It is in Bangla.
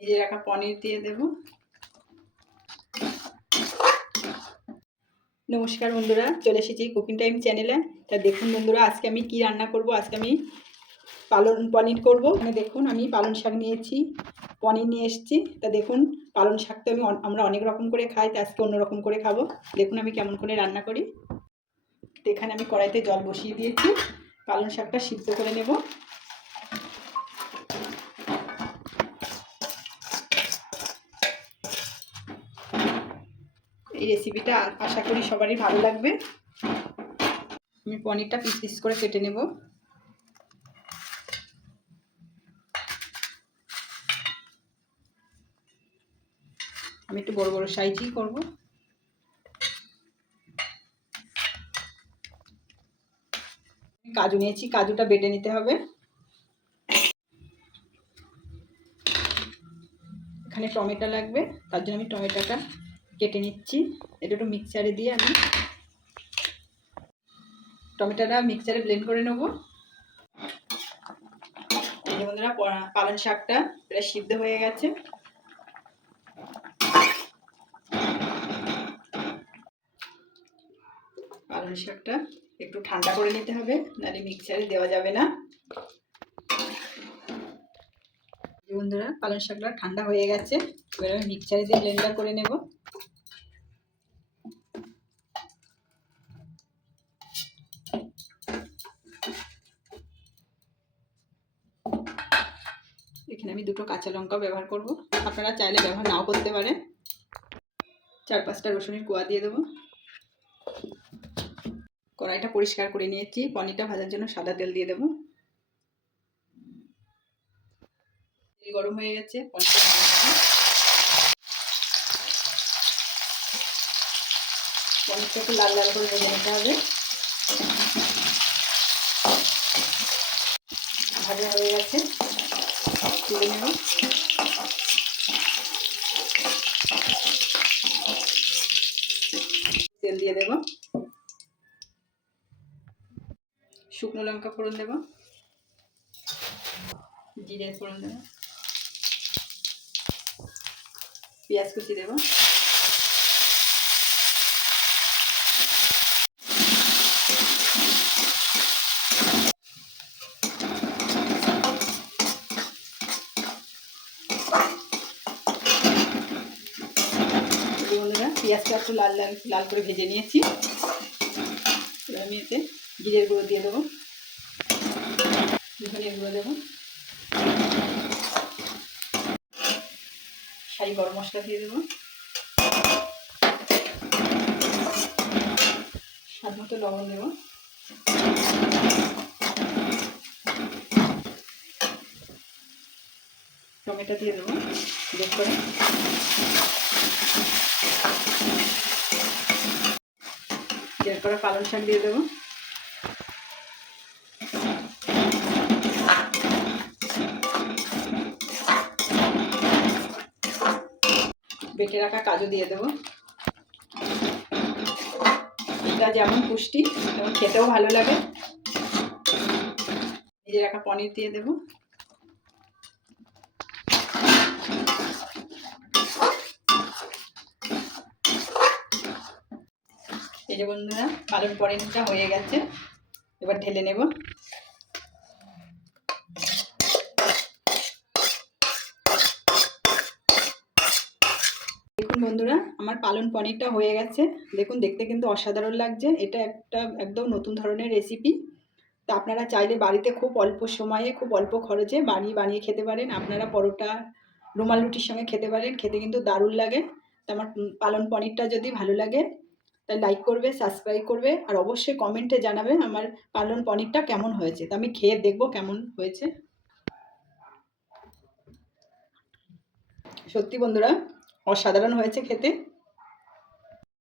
ভেজে রাখা পনির দিয়ে দেব। নমস্কার বন্ধুরা, চলে এসেছি কুকিং টাইম চ্যানেলে। তা দেখুন বন্ধুরা, আজকে আমি কি রান্না করব। আজকে আমি পালন পনির করব। এখানে দেখুন আমি পালন শাক নিয়েছি, পনির নিয়ে এসেছি। তা দেখুন পালন শাক তো আমরা অনেক রকম করে খাই, তা আজকে অন্যরকম করে খাবো। দেখুন আমি কেমন করে রান্না করি। তো এখানে আমি কড়াইতে জল বসিয়ে দিয়েছি, পালন শাকটা সিদ্ধ করে নেব। এই রেসিপিটা আশা করি সবারই ভালো লাগবে। আমি পনিরটা পিস পিস করে কেটে নেব। আমি একটু বড় বড় সাইজই করব। কাজু নিয়েছি, কাজুটা বেটে নিতে হবে। এখানে টমেটো লাগবে, তার জন্য আমি টমেটোটা কেটে নিচ্ছি। এটা একটু মিক্সারে দিয়ে আমি টমেটোটা মিক্সারে ব্লেন্ড করে নেব। বন্ধুরা, পালং শাকটা প্রায় সিদ্ধ হয়ে গেছে। পালং শাকটা একটু ঠান্ডা করে নিতে হবে, নাহলে মিক্সারে দেওয়া যাবে না। বন্ধুরা, পালং শাকটা ঠান্ডা হয়ে গেছে, এবার আমি মিক্সারে দিয়ে ব্লেন্ডার করে নেব। এখানে আমি দুটো কাঁচা লঙ্কা ব্যবহার করব, আপনারা চাইলে ব্যবহার নাও করতে পারেন। 4-5টা রসুনের কোয়া দিয়ে দেবো। কড়াইটা পরিষ্কার করে নিয়েছি, পনিরটা ভাজার জন্য সাদা তেল দিয়ে দেবো। তেল গরম হয়ে গেছে, পনিরটা একটু লাল লাল করে ভেজে নিতে হবে। ভাজা হয়ে গেছে, তুলে নেব। তেল দিয়ে দেব, শুকনো লঙ্কা ফোড়ন দেব, জিরে ফোড়ন দেব, পেঁয়াজ কুচি দেব। বন্ধুরা, পেঁয়াজটা একটু লাল লাল করে ভেজে নিয়েছি। এবার আমি এতে জিরের গুঁড়ো দিয়ে দেবো, ধনিয়ার গুঁড়ো দেবো, শাহি গরম মশলা দিয়ে দেবো, স্বাদ মতো লবণ দেবো। টমেটো দিয়ে দেবো বেশ করে। এরপরে পালং শাক দিয়ে দেবো। বেটে রাখা কাজু দিয়ে দেবো। এটা যেমন পুষ্টি তেমন খেতেও ভালো লাগে। ভেজে রাখা পনির দিয়ে দেবো। এই যে বন্ধুরা, পালং পনিরটা হয়ে গেছে, এবার ঢেলে নেব। দেখুন বন্ধুরা, আমার পালং পনিরটা হয়ে গেছে। দেখুন দেখতে কিন্তু অসাধারণ লাগছে। এটা একটা একদম নতুন ধরনের রেসিপি। তা আপনারা চাইলে বাড়িতে খুব অল্প সময়ে খুব অল্প খরচে বানিয়ে খেতে পারেন। আপনারা পরোটা, রুমাল রুটির সঙ্গে খেতে পারেন, খেতে কিন্তু দারুণ লাগে। তা আমার পালং পনিরটা যদি ভালো লাগে তাই লাইক করবে, সাবস্ক্রাইব করবে, আর অবশ্যই কমেন্টে জানাবে আমার পালং পনিরটা কেমন হয়েছে। তা আমি খেয়ে দেখব কেমন হয়েছে। সত্যি বন্ধুরা, অসাধারণ হয়েছে খেতে।